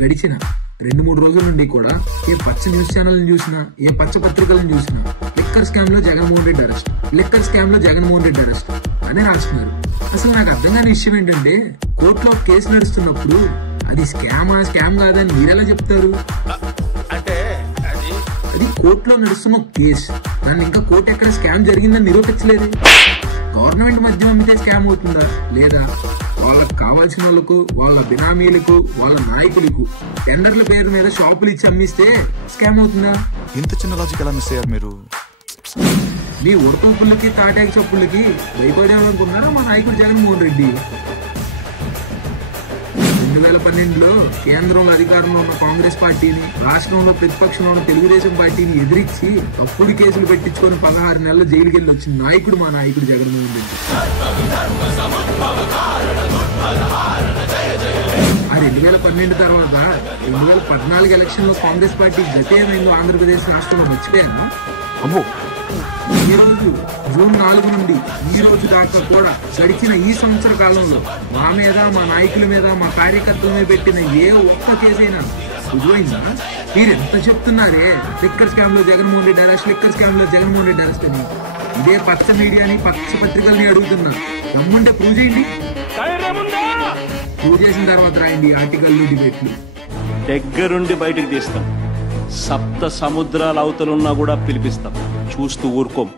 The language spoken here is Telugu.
గడిచిన 2-3 రోజుల నుండి కూడా ఏ పచ్చ న్యూస్ ఛానల్ చూసినా, ఏ పచ్చ పత్రికలను చూసినా లిక్కర్ స్కామ్ లో Jaganmohan Reddy arrest, liquor scam లో జగన్మోహన్ రెడ్డి అరెస్ట్ అని రాస్తున్నారు. అసలు నాకు అర్థం కాని విషయం ఏంటంటే, కోర్టులో కేసు నడుస్తున్నప్పుడు అది స్కామ్ కాదని మీరెలా చెప్తారు? అది కోర్టులో నడుస్తున్న కేసు, దాన్ని ఇంకా కోర్టు ఎక్కడ స్కామ్ జరిగిందని నిరూపించలేదు. గవర్నమెంట్ మధ్య అమ్మితే స్కామ్ అవుతుందా, లేదా వాళ్ళకు కావాల్సిన వాళ్ళకు, వాళ్ళ బినామీలకు, వాళ్ళ నాయకులకు టెండర్ల పేరు మీద షాపులు ఇచ్చి అమ్మిస్తే స్కామ్ అవుతుందా? ఇంత చిన్న లాజిక్ ఎలా మిస్ అయ్యారు మీరు? మీ ఉడతపుల్లకి తాటాకి చప్పులకి భయపడేవాలనుకున్నారా మా నాయకుడు జగన్మోహన్ రెడ్డి? 2012లో కేంద్రంలో అధికారంలో ఉన్న కాంగ్రెస్ పార్టీని, రాష్ట్రంలో ప్రతిపక్షంలో ఉన్న తెలుగుదేశం పార్టీని ఎదిరించి తప్పుడు కేసులు పెట్టించుకొని 16 నెలల జైలుకి వెళ్ళి వచ్చిన నాయకుడు మా నాయకుడు జగన్మోహన్ రెడ్డి. ఆ 2012 తర్వాత 2014 ఎలక్షన్ లో కాంగ్రెస్ పార్టీ గతి ఏమైందో ఆంధ్రప్రదేశ్ రాష్ట్రంలో మర్చిపోయాను. ఈ రోజు జూన్ 4 నుండి ఈ రోజు దాకా కూడా గడిచిన ఈ సంవత్సర కాలంలో మా మీద, మా నాయకుల మీద, మా కార్యకర్తల మీద పెట్టిన ఏ ఒక్క కేసైనా రుజువైందా? మీరు ఎంత చెప్తున్నారే లిక్కర్ స్కామ్ లో Jaganmohan Reddy arrest, liquor scam లో జగన్మోహన్ రెడ్డి అరెస్ట్ అని. ఇదే పచ్చ మీడియాని, పచ్చ పత్రికల్ని అడుగుతున్నా, దమ్ముంటే ప్రూవ్ చేయండి. ప్రూవ్ చేసిన తర్వాత రాయండి ఆర్టికల్లు, డిబేట్లు. దగ్గరుండి బయటకు తీస్తాం. సప్త సముద్రాల అవతలున్నా కూడా పిలిపిస్తాం. చూస్తూ ఊరుకోం.